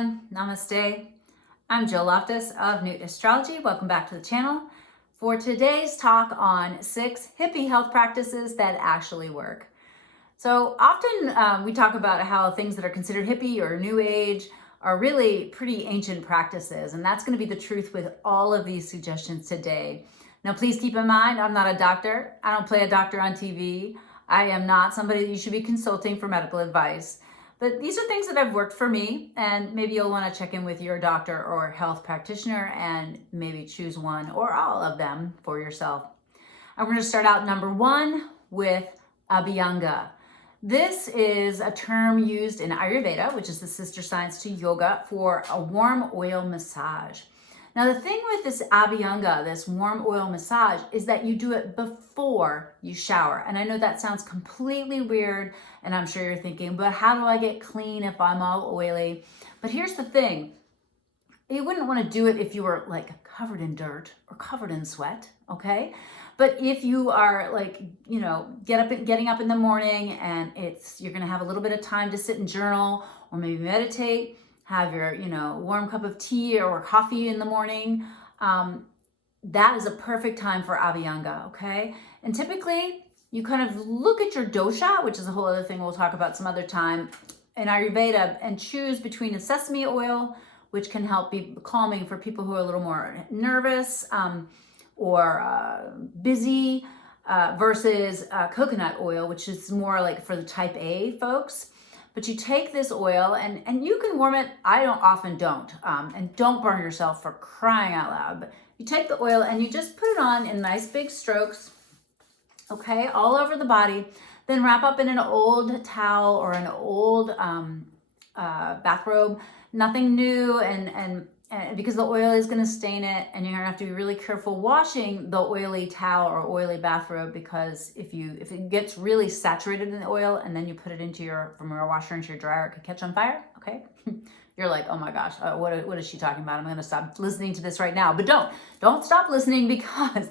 everyone, namaste. I'm Jill Loftis of Nuit Astrology. Welcome back to the channel for today's talk on 6 hippie health practices that actually work. So often we talk about how things that are considered hippie or new age are really pretty ancient practices, and that's going to be the truth with all of these suggestions today. Now, please keep in mind, I'm not a doctor. I don't play a doctor on TV. I am not somebody that you should be consulting for medical advice. But these are things that have worked for me, and maybe you'll want to check in with your doctor or health practitioner and maybe choose one or all of them for yourself. I'm going to start out number 1 with abhyanga. This is a term used in Ayurveda, which is the sister science to yoga, for a warm oil massage. Now, the thing with this abhyanga, this warm oil massage, is that you do it before you shower. And I know that sounds completely weird, and I'm sure you're thinking, but how do I get clean if I'm all oily? But here's the thing. You wouldn't want to do it if you were like covered in dirt or covered in sweat, okay? But if you are like, getting up in the morning and you're going to have a little bit of time to sit and journal or maybe meditate, have your, warm cup of tea or coffee in the morning, that is a perfect time for abhyanga, okay? And typically, you kind of look at your dosha, which is a whole other thing we'll talk about some other time in Ayurveda, and choose between a sesame oil, which can help be calming for people who are a little more nervous or busy, versus coconut oil, which is more like for the type A folks. But you take this oil and you can warm it. I often don't. And don't burn yourself for crying out loud. But you take the oil and you just put it on in nice big strokes, okay, all over the body. Then wrap up in an old towel or an old bathrobe. Nothing new, and because the oil is going to stain it, and you're going to have to be really careful washing the oily towel or oily bathrobe, because if it gets really saturated in the oil and then you put it from your washer into your dryer, it could catch on fire, okay? You're like, oh my gosh, what is she talking about? I'm going to stop listening to this right now. But don't stop listening, because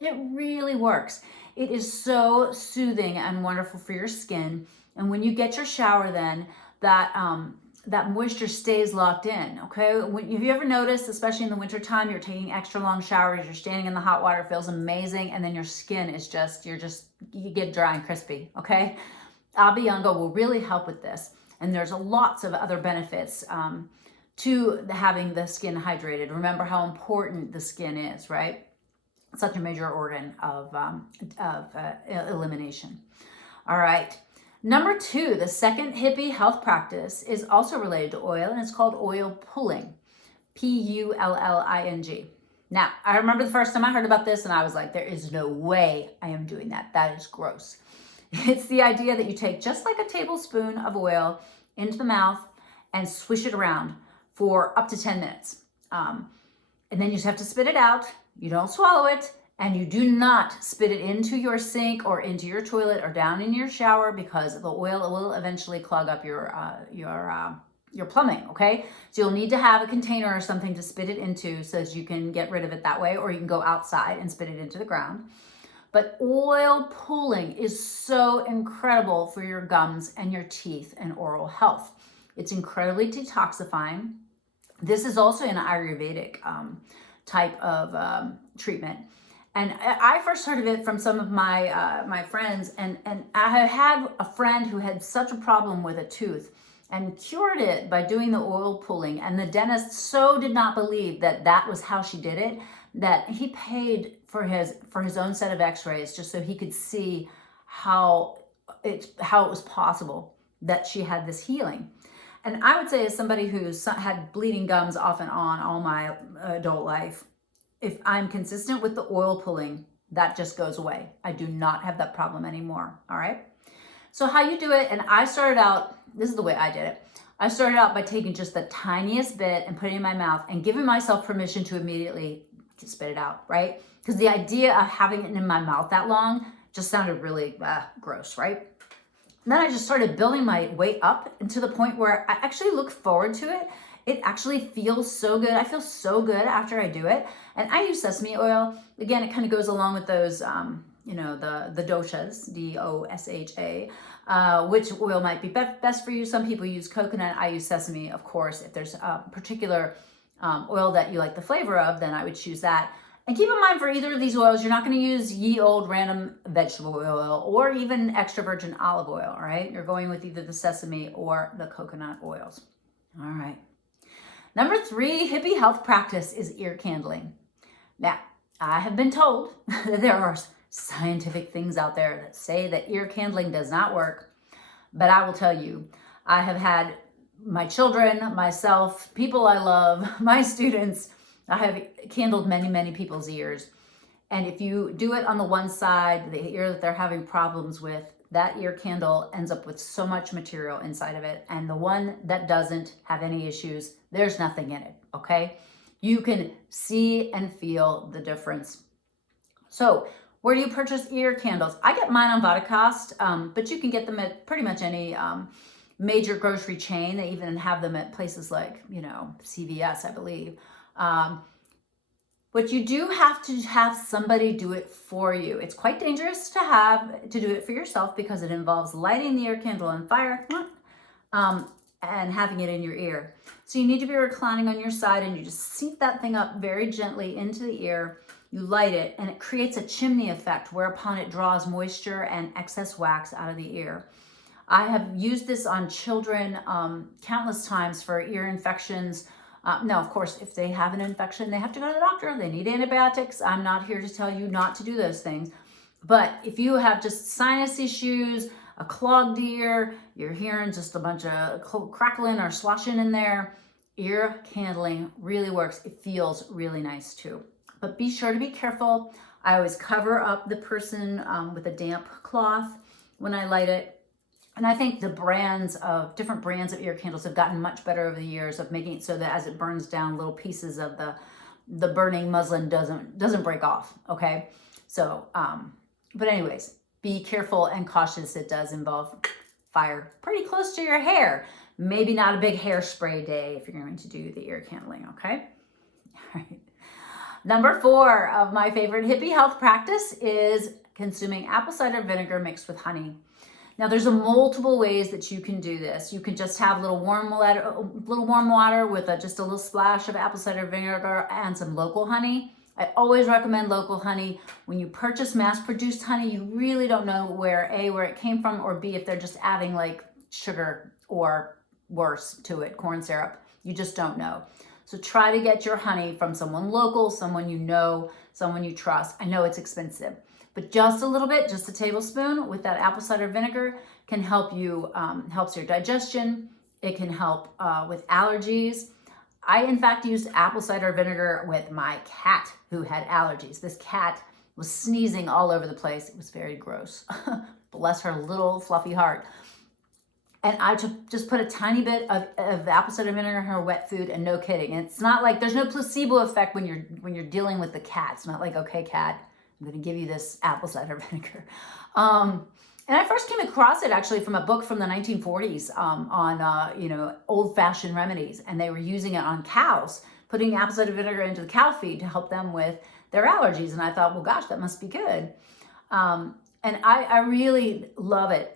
it really works. It is so soothing and wonderful for your skin. And when you get your shower, then that moisture stays locked in, okay? Have you ever noticed, especially in the wintertime, you're taking extra long showers, you're standing in the hot water, it feels amazing, and then your skin is you get dry and crispy, okay? Abhyanga will really help with this. And there's lots of other benefits to having the skin hydrated. Remember how important the skin is, right? It's such a major organ of elimination. All right. Number 2, the second hippie health practice is also related to oil, and it's called oil pulling, Pulling. Now, I remember the first time I heard about this, and I was like, there is no way I am doing that. That is gross. It's the idea that you take just like a tablespoon of oil into the mouth and swish it around for up to 10 minutes. And then you just have to spit it out. You don't swallow it. And you do not spit it into your sink or into your toilet or down in your shower, because the oil will eventually clog up your plumbing, okay? So you'll need to have a container or something to spit it into so that you can get rid of it that way, or you can go outside and spit it into the ground. But oil pulling is so incredible for your gums and your teeth and oral health. It's incredibly detoxifying. This is also an Ayurvedic type of treatment. And I first heard of it from some of my friends, and I had a friend who had such a problem with a tooth and cured it by doing the oil pulling. And the dentist so did not believe that was how she did it, that he paid for his own set of x-rays just so he could see how it was possible that she had this healing. And I would say, as somebody who's had bleeding gums off and on all my adult life, if I'm consistent with the oil pulling, that just goes away. I do not have that problem anymore, all right? So how you do it, and I started out, this is the way I did it. I started out by taking just the tiniest bit and putting it in my mouth and giving myself permission to immediately spit it out, right? Because the idea of having it in my mouth that long just sounded really gross, right? And then I just started building my way up, and to the point where I actually look forward to it. It actually feels so good. I feel so good after I do it. And I use sesame oil. Again, it kind of goes along with those the doshas, D-O-S-H-A, which oil might be best for you. Some people use coconut. I use sesame, of course. If there's a particular oil that you like the flavor of, then I would choose that. And keep in mind, for either of these oils, you're not going to use ye old random vegetable oil or even extra virgin olive oil, all right? You're going with either the sesame or the coconut oils. All right. Number 3 hippie health practice is ear candling. Now, I have been told that there are scientific things out there that say that ear candling does not work, but I will tell you, I have had my children, myself, people I love, my students, I have candled many, many people's ears. And if you do it on the one side, the ear that they're having problems with, that ear candle ends up with so much material inside of it. And the one that doesn't have any issues, there's nothing in it, okay? You can see and feel the difference. So where do you purchase ear candles? I get mine on Vodacast, but you can get them at pretty much any major grocery chain. They even have them at places like, CVS, I believe. But you do have to have somebody do it for you. It's quite dangerous to do it for yourself because it involves lighting the ear candle on fire and having it in your ear. So you need to be reclining on your side and you just seat that thing up very gently into the ear. You light it and it creates a chimney effect whereupon it draws moisture and excess wax out of the ear. I have used this on children countless times for ear infections. Now, of course, if they have an infection, they have to go to the doctor. They need antibiotics. I'm not here to tell you not to do those things. But if you have just sinus issues, a clogged ear, you're hearing just a bunch of crackling or swashing in there, ear candling really works. It feels really nice too. But be sure to be careful. I always cover up the person with a damp cloth when I light it. And I think the different brands of ear candles have gotten much better over the years of making it so that as it burns down, little pieces of the burning muslin doesn't break off, okay? So, but anyways, be careful and cautious. It does involve fire pretty close to your hair. Maybe not a big hairspray day if you're going to do the ear candling, okay? All right. Number 4 of my favorite hippie health practice is consuming apple cider vinegar mixed with honey. Now, there's multiple ways that you can do this. You can just have a little warm water with just a little splash of apple cider vinegar and some local honey. I always recommend local honey. When you purchase mass-produced honey, you really don't know where it came from, or B, if they're just adding like sugar or worse to it, corn syrup. You just don't know. So try to get your honey from someone local, someone you know, someone you trust. I know it's expensive, but just a little bit, just a tablespoon with that apple cider vinegar can help you, helps your digestion. It can help with allergies. I, in fact, used apple cider vinegar with my cat who had allergies. This cat was sneezing all over the place. It was very gross. Bless her little fluffy heart. And I just put a tiny bit of apple cider vinegar in her wet food, and no kidding. It's not like, there's no placebo effect when you're dealing with the cat. It's not like, okay, cat, I'm going to give you this apple cider vinegar. And I first came across it actually from a book from the 1940s on old-fashioned remedies, and they were using it on cows, putting apple cider vinegar into the cow feed to help them with their allergies. And I thought, well, gosh, that must be good. And I really love it.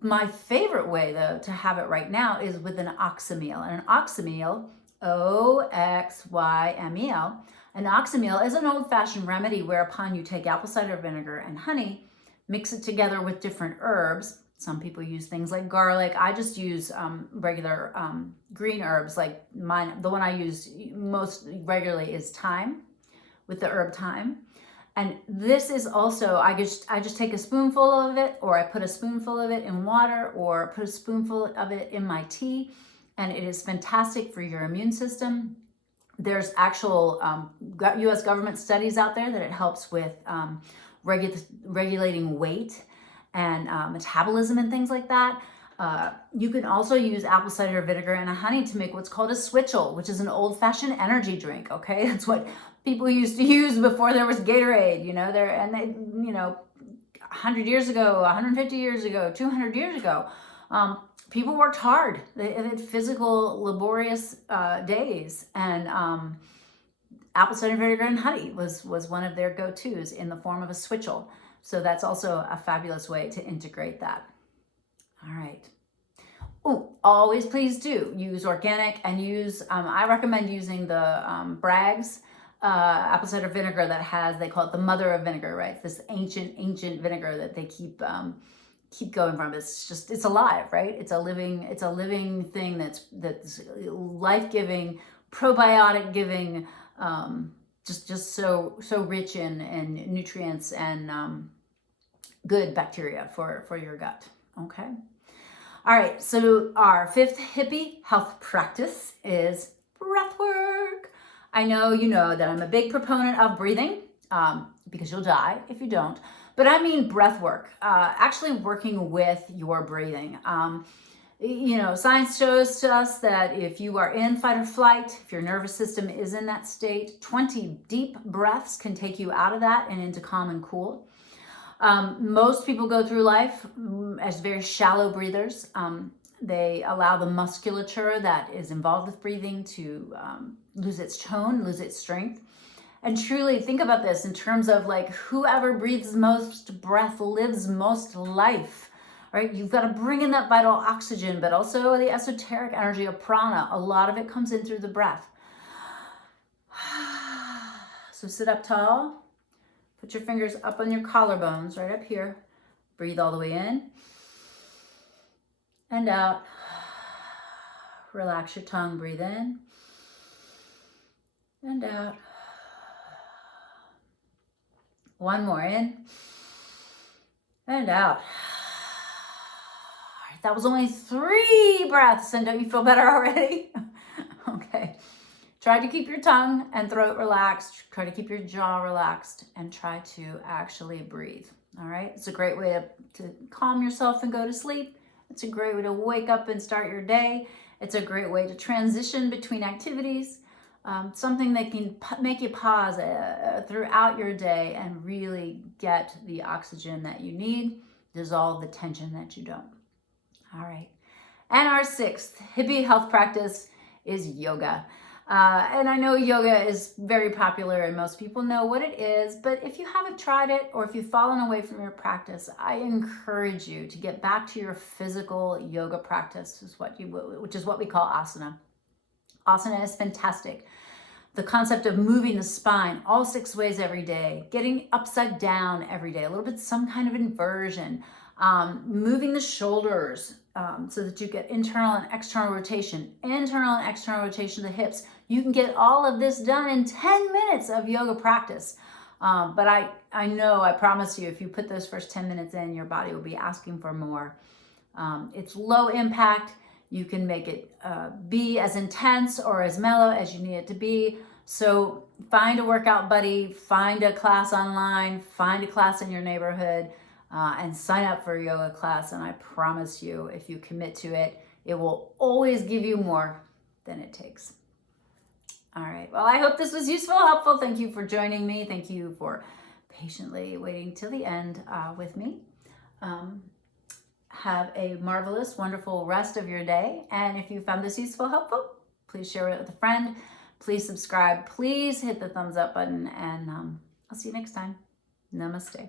My favorite way, though, to have it right now is with an oxymel. And an oxymel, O-X-Y-M-E-L, an oxymel is an old-fashioned remedy whereupon you take apple cider vinegar and honey, mix it together with different herbs. Some people use things like garlic. I just use regular green herbs, like mine. The one I use most regularly is thyme, with the herb thyme. And this is also, I just take a spoonful of it, or I put a spoonful of it in water, or put a spoonful of it in my tea, and it is fantastic for your immune system. There's actual U.S. government studies out there that it helps with regulating weight and metabolism and things like that. You can also use apple cider vinegar and a honey to make what's called a switchel, which is an old-fashioned energy drink, okay? That's what people used to use before there was Gatorade, 100 years ago, 150 years ago, 200 years ago. People worked hard. They had physical, laborious days. And apple cider vinegar and honey was one of their go-tos in the form of a switchel. So that's also a fabulous way to integrate that. All right. Oh, always please do use organic and use, I recommend using the Bragg's apple cider vinegar that has, they call it the mother of vinegar, right? This ancient vinegar that they keep going from. It's just, it's alive, right? It's a living thing that's life-giving, probiotic giving, just so rich in nutrients and good bacteria for your gut. Okay. All right, so our fifth hippie health practice is breathwork. I know you know that I'm a big proponent of breathing because you'll die if you don't, but I mean breathwork, actually working with your breathing. You know, science shows to us that if you are in fight or flight, if your nervous system is in that state, 20 deep breaths can take you out of that and into calm and cool. Most people go through life as very shallow breathers. They allow the musculature that is involved with breathing to lose its tone, lose its strength. And truly think about this in terms of like whoever breathes most breath lives most life, right? You've got to bring in that vital oxygen, but also the esoteric energy of prana. A lot of it comes in through the breath. So sit up tall. Put your fingers up on your collarbones, right up here. Breathe all the way in and out. Relax your tongue, breathe in and out. One more, in and out. All right, that was only 3 breaths, and don't you feel better already? Okay. Try to keep your tongue and throat relaxed. Try to keep your jaw relaxed and try to actually breathe. All right. It's a great way to calm yourself and go to sleep. It's a great way to wake up and start your day. It's a great way to transition between activities. Something that can make you pause throughout your day and really get the oxygen that you need, dissolve the tension that you don't. All right. And our 6th hippie health practice is yoga. And I know yoga is very popular and most people know what it is, but if you haven't tried it or if you've fallen away from your practice, I encourage you to get back to your physical yoga practice, which is what we call asana. Asana is fantastic. The concept of moving the spine all 6 ways every day, getting upside down every day, a little bit some kind of inversion, moving the shoulders so that you get internal and external rotation of the hips. You can get all of this done in 10 minutes of yoga practice. But I know, I promise you, if you put those first 10 minutes in, your body will be asking for more. It's low impact. You can make it be as intense or as mellow as you need it to be. So find a workout buddy, find a class online, find a class in your neighborhood, and sign up for a yoga class. And I promise you, if you commit to it, it will always give you more than it takes. All right. Well, I hope this was useful, helpful. Thank you for joining me. Thank you for patiently waiting till the end with me. Have a marvelous, wonderful rest of your day. And if you found this useful, helpful, please share it with a friend. Please subscribe. Please hit the thumbs up button. And I'll see you next time. Namaste.